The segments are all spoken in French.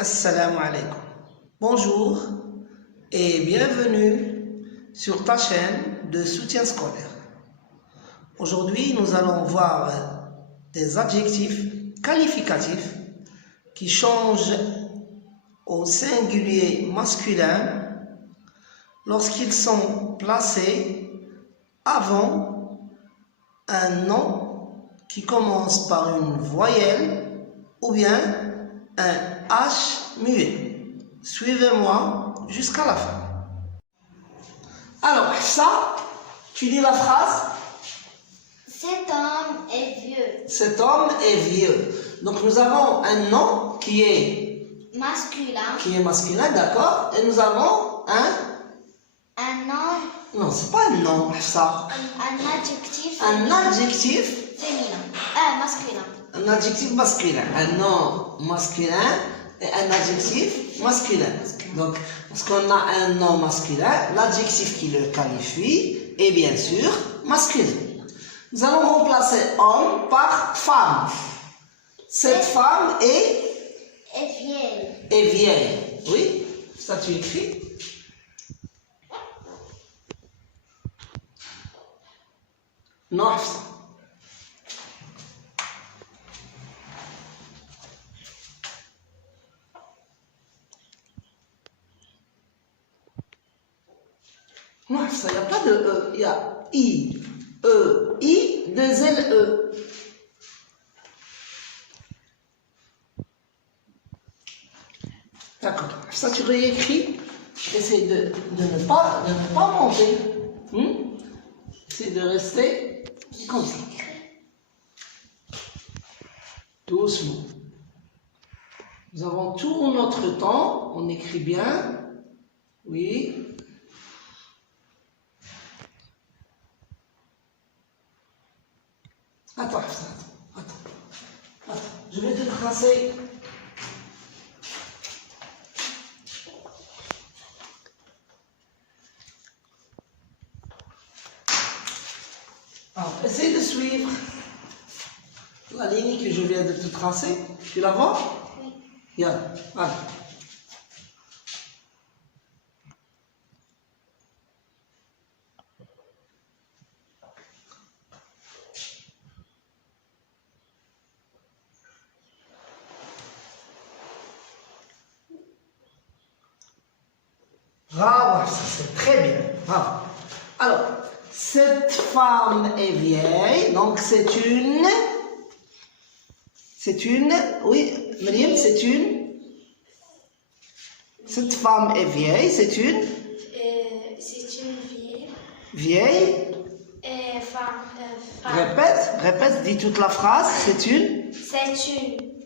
Assalamu alaikum. Bonjour et bienvenue sur ta chaîne de soutien scolaire. Aujourd'hui, nous allons voir des adjectifs qualificatifs qui changent au singulier masculin lorsqu'ils sont placés avant un nom qui commence par une voyelle ou bien un H muet. Suivez-moi jusqu'à la fin. Alors, ça, tu dis la phrase. Cet homme est vieux. Cet homme est vieux. Donc, nous avons un nom qui est masculin, d'accord. Et nous avons Un nom. Non, c'est pas un nom, ça. Un adjectif. Un adjectif. Féminin. Masculin. Un adjectif masculin. Un nom masculin et un adjectif masculin. Donc, parce qu'on a un nom masculin, l'adjectif qui le qualifie est bien sûr masculin. Nous allons remplacer homme par femme. Cette femme est vieille. Est vieille. Oui, ça tu écris. Non, ça. Non, ça, il n'y a pas de E, il y a I, E, I, deux L, E. D'accord, ça tu réécris, essaye de ne pas monter, essaye de rester comme ça, doucement. Nous avons tout notre temps, on écrit bien, oui. Attends, je vais te tracer. Alors, essaye de suivre la ligne que je viens de te tracer. Tu la vois? Oui. Bien, allez. Bravo, ça c'est très bien. Bravo. Alors, cette femme est vieille, donc c'est une, oui, Myriam, cette femme est vieille, c'est une vieille. Femme. Répète, dis toute la phrase, c'est une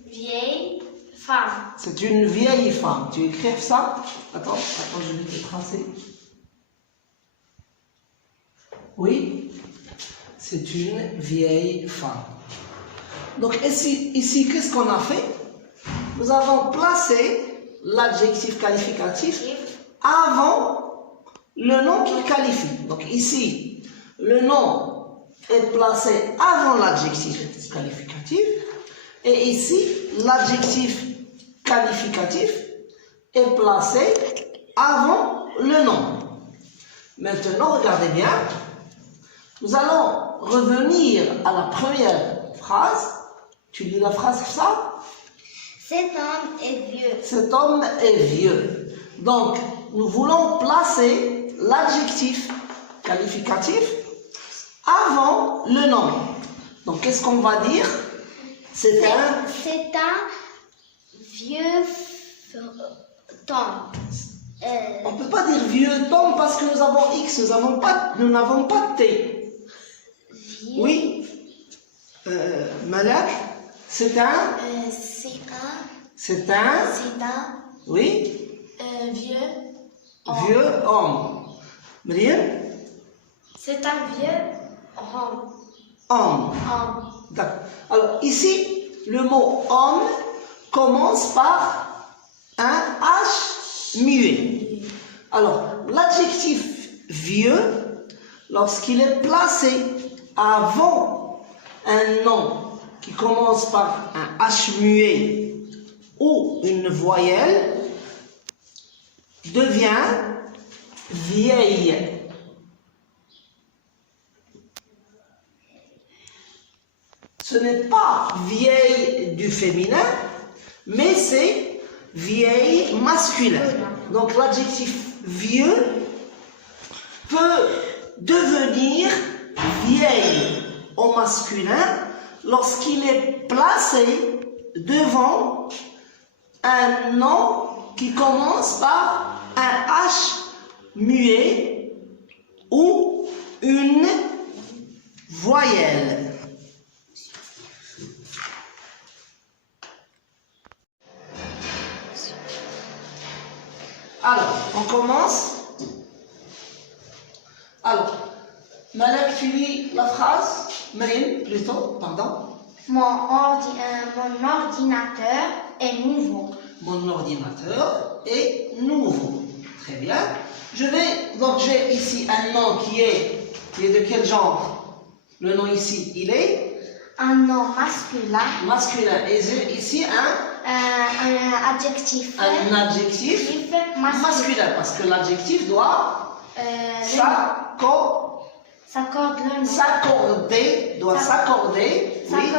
vieille femme. C'est une vieille femme. Tu écris ça? Attends, je vais te tracer. Oui, c'est une vieille femme. Donc ici qu'est-ce qu'on a fait? Nous avons placé l'adjectif qualificatif avant le nom qu'il qualifie. Donc ici, le nom est placé avant l'adjectif qualificatif. Et ici, l'adjectif qualificatif est placé avant le nom. Maintenant, regardez bien. Nous allons revenir à la première phrase. Tu lis la phrase ça? Cet homme est vieux. Cet homme est vieux. Donc, nous voulons placer l'adjectif qualificatif avant le nom. Donc, qu'est-ce qu'on va dire? C'est un vieux Tom. On ne peut pas dire vieux Tom parce que nous avons X, nous n'avons pas T. Vieux. Oui. Malak, c'est un. Oui. Vieux homme. Myriam? C'est un vieux Homme. D'accord. Alors ici, le mot homme commence par un H muet. Alors, l'adjectif vieux, lorsqu'il est placé avant un nom qui commence par un H muet ou une voyelle devient vieille. Ce n'est pas vieille du féminin, mais c'est vieille masculin. Donc l'adjectif vieux peut devenir vieille au masculin lorsqu'il est placé devant un nom qui commence par un H muet ou une voyelle. Alors, on commence. Alors, Malak, tu lis la phrase. Marine, plutôt, pardon. Mon ordinateur est nouveau. Mon ordinateur est nouveau. Très bien. Donc j'ai ici un nom qui est de quel genre? Le nom ici, il est Un nom masculin. masculin. Et j'ai ici Un adjectif. un adjectif masculin. Parce que l'adjectif doit s'accorder, oui,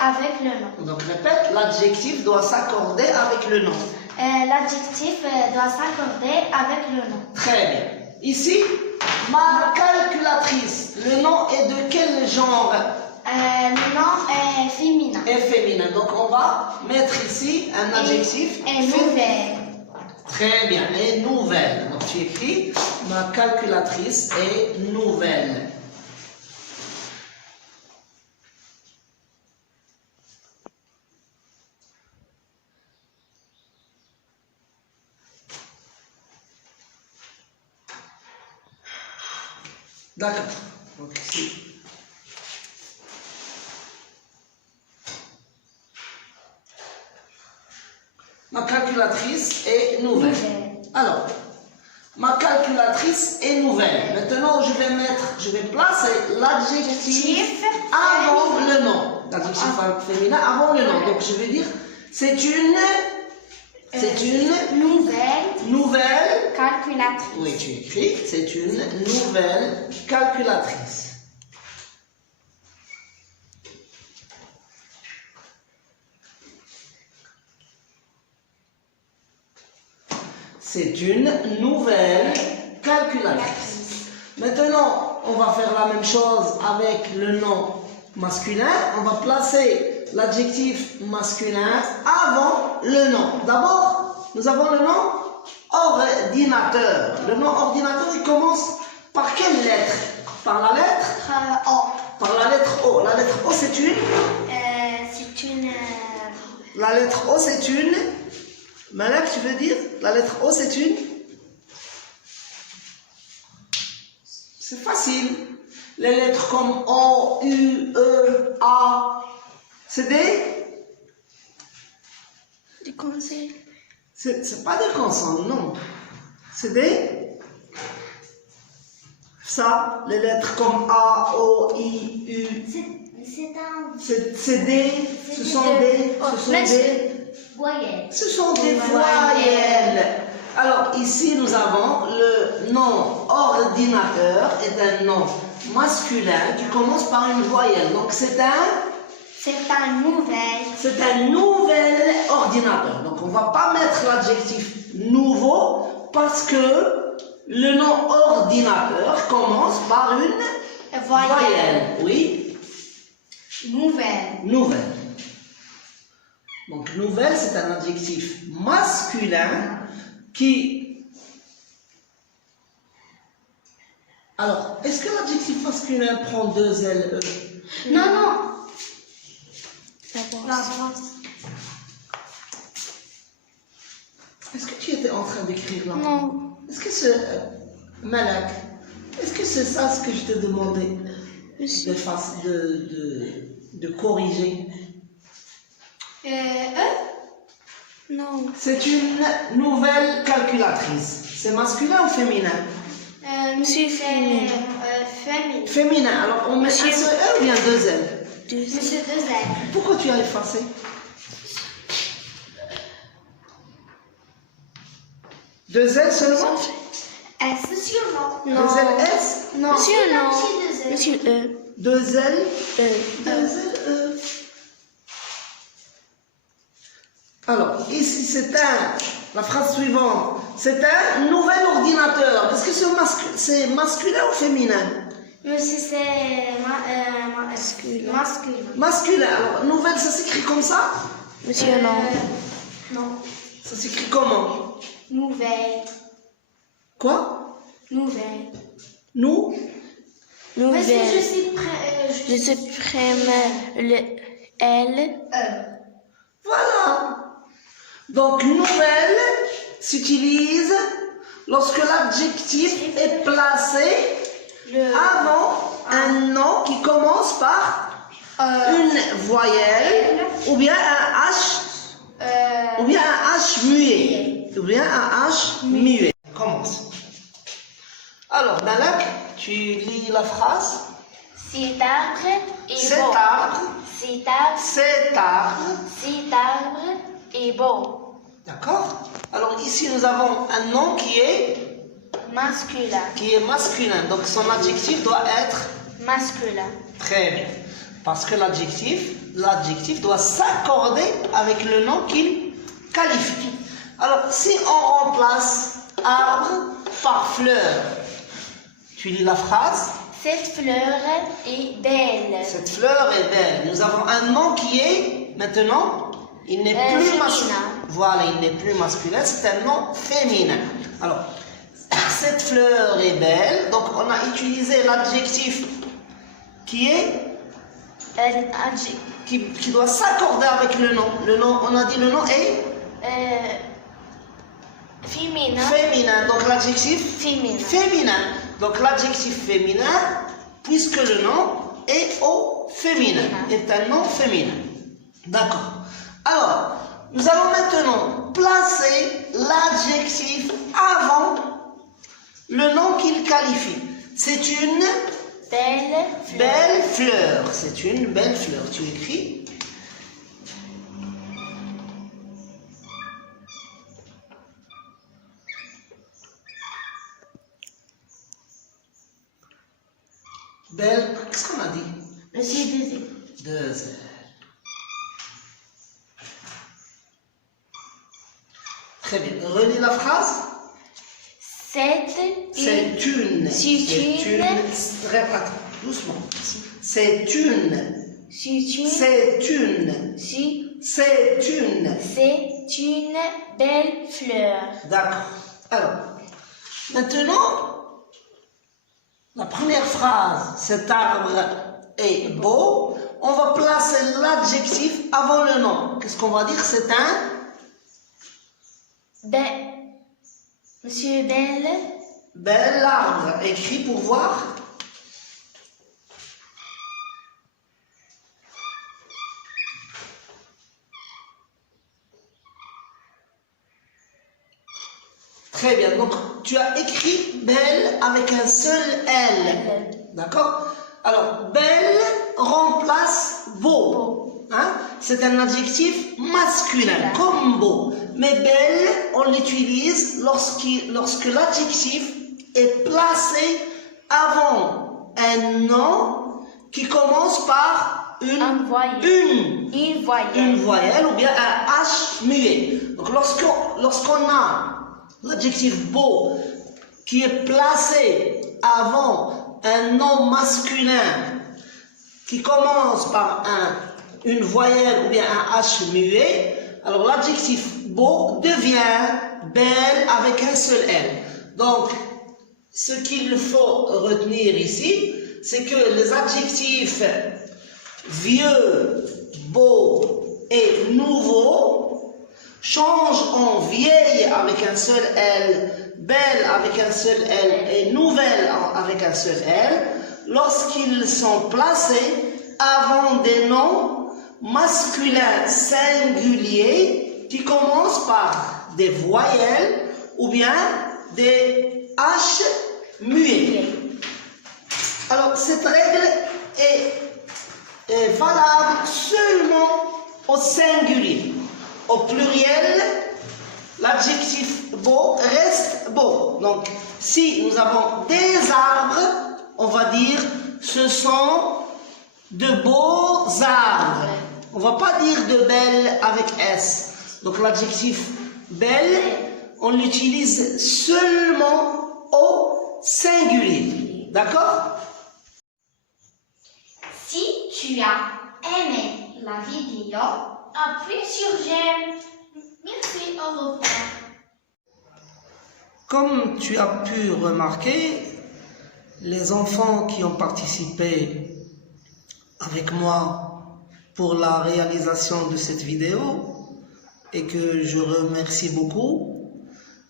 avec le nom. donc répète, l'adjectif doit s'accorder avec le nom. L'adjectif doit s'accorder avec le nom. Très bien. Ici, ma calculatrice, le nom est de quel genre? Le nom est féminin. Est féminin. Donc on va mettre ici un adjectif Et nouvelle. Très bien. Et nouvelle. Donc tu écris ma calculatrice est nouvelle. D'accord. Donc ici. Ma calculatrice est nouvelle. Alors, ma calculatrice est nouvelle. Maintenant, je vais placer l'adjectif avant le nom. L'adjectif féminin avant le nom. Donc, je vais dire, c'est une nouvelle calculatrice. Oui, tu écris, c'est une nouvelle calculatrice. C'est une nouvelle calculatrice. Maintenant, on va faire la même chose avec le nom masculin. On va placer l'adjectif masculin avant le nom. D'abord, nous avons le nom ordinateur. Le nom ordinateur, il commence par quelle lettre? Par la lettre O. Par la lettre O. La lettre O, c'est une La lettre O, c'est une Malak, tu veux dire? La lettre O, c'est une C'est facile. Les lettres comme O, U, E, A, c'est Des conseils. C'est pas des consonnes, non. C'est des... Ça, les lettres comme A, O, I, U. C'est des... Ce sont des voyelles. Ce sont des voyelles. Alors ici nous avons le nom ordinateur est un nom masculin qui commence par une voyelle. Donc c'est un nouvel ordinateur. Donc on ne va pas mettre l'adjectif nouveau parce que le nom ordinateur commence par une voyelle. Oui. Nouvelle. Donc nouvelle, c'est un adjectif masculin qui... Alors, est-ce que l'adjectif masculin prend deux L, E? Non. Est-ce que tu étais en train d'écrire là? Non. Est-ce que c'est... Malak, est-ce que c'est ça ce que je t'ai demandé de corriger? Non. C'est une nouvelle calculatrice. C'est masculin ou féminin? Monsieur féminin. Féminin. Alors on met un seul L ou bien deux L? Monsieur deux L. Pourquoi tu as effacé? Deux L seulement? S. Monsieur, non. Deux L S? Non. Monsieur, non. Deux S. Monsieur, Deux L? E. Deux L E. Alors, ici la phrase suivante, c'est un nouvel ordinateur. Est-ce que c'est masculin ou féminin? Monsieur, c'est masculin. Masculin. Masculin. Alors, nouvelle, ça s'écrit comme ça? Monsieur, non. Non. Ça s'écrit comment? Nouvelle. Quoi? Nouvelle. Nous? Parce que je Nouvelle. suis Je supprime le L. Voilà. Donc, nouvelle s'utilise lorsque l'adjectif est placé avant un nom qui commence par une voyelle ou bien un H ou bien un H muet. Ou bien un H muet. Commence. Alors, Malak, tu lis la phrase. Cet arbre est Cet beau. arbre, Cet arbre. cet arbre. Cet arbre est beau. D'accord? Alors ici, nous avons un nom qui est Masculin. Donc son adjectif doit être Masculin. très bien. Parce que l'adjectif doit s'accorder avec le nom qu'il qualifie. Alors, si on remplace arbre par fleur, tu lis la phrase. Cette fleur est belle. Cette fleur est belle. Nous avons un nom qui est, maintenant, il n'est plus féminin. masculin. Voilà, il n'est plus masculin, c'est un nom féminin. Alors, cette fleur est belle. Donc, on a utilisé l'adjectif qui doit s'accorder avec le nom. Le nom, on a dit le nom est Féminin. féminin. Donc, l'adjectif Féminin. féminin. Donc, l'adjectif féminin, puisque le nom est au féminin, est un nom féminin. D'accord. Alors, nous allons maintenant placer l'adjectif avant le nom qu'il qualifie. C'est une belle fleur. C'est une belle fleur. Tu écris. Belle. Qu'est-ce qu'on a dit? Monsieur Désir. Deux L. Très bien. Relis la phrase. C'est une. Répète doucement. C'est une. Belle fleur. D'accord. Alors, maintenant, la première phrase, cet arbre est beau, on va placer l'adjectif avant le nom. Qu'est-ce qu'on va dire? C'est un Monsieur Belle. bel arbre. Écrit pour voir. Très bien. Donc, tu as écrit belle avec un seul L. D'accord? Alors, belle remplace beau. Hein? C'est un adjectif masculin, comme beau. Mais belle, on l'utilise lorsque l'adjectif est placé avant un nom qui commence par une voyelle ou bien un H muet. Donc, lorsqu'on a l'adjectif beau qui est placé avant un nom masculin qui commence par une voyelle ou bien un H muet, alors l'adjectif beau devient belle avec un seul L. Donc, ce qu'il faut retenir ici, c'est que les adjectifs vieux, beau et nouveau changent en vieille avec un seul L, belle avec un seul L et nouvelle avec un seul L lorsqu'ils sont placés avant des noms masculins singuliers qui commencent par des voyelles ou bien des H muets. Alors, cette règle est valable seulement au singulier. Au pluriel, l'adjectif beau reste beau. Donc, si nous avons des arbres, on va dire ce sont de beaux arbres. On va pas dire de belle avec S. Donc, l'adjectif belle, on l'utilise seulement au singulier. D'accord? Si tu as aimé la vidéo, appuie sur j'aime. Merci, au revoir. Comme tu as pu remarquer, les enfants qui ont participé avec moi pour la réalisation de cette vidéo et que je remercie beaucoup,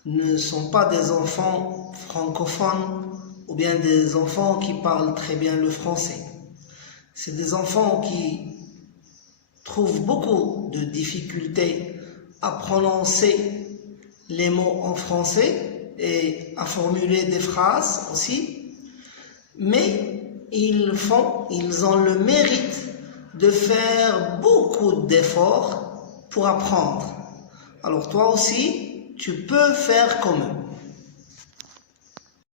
ne sont pas des enfants francophones ou bien des enfants qui parlent très bien le français. C'est des enfants qui trouvent beaucoup de difficultés à prononcer les mots en français et à formuler des phrases aussi, mais ils ont le mérite de faire beaucoup d'efforts pour apprendre. Alors toi aussi, tu peux faire comme eux.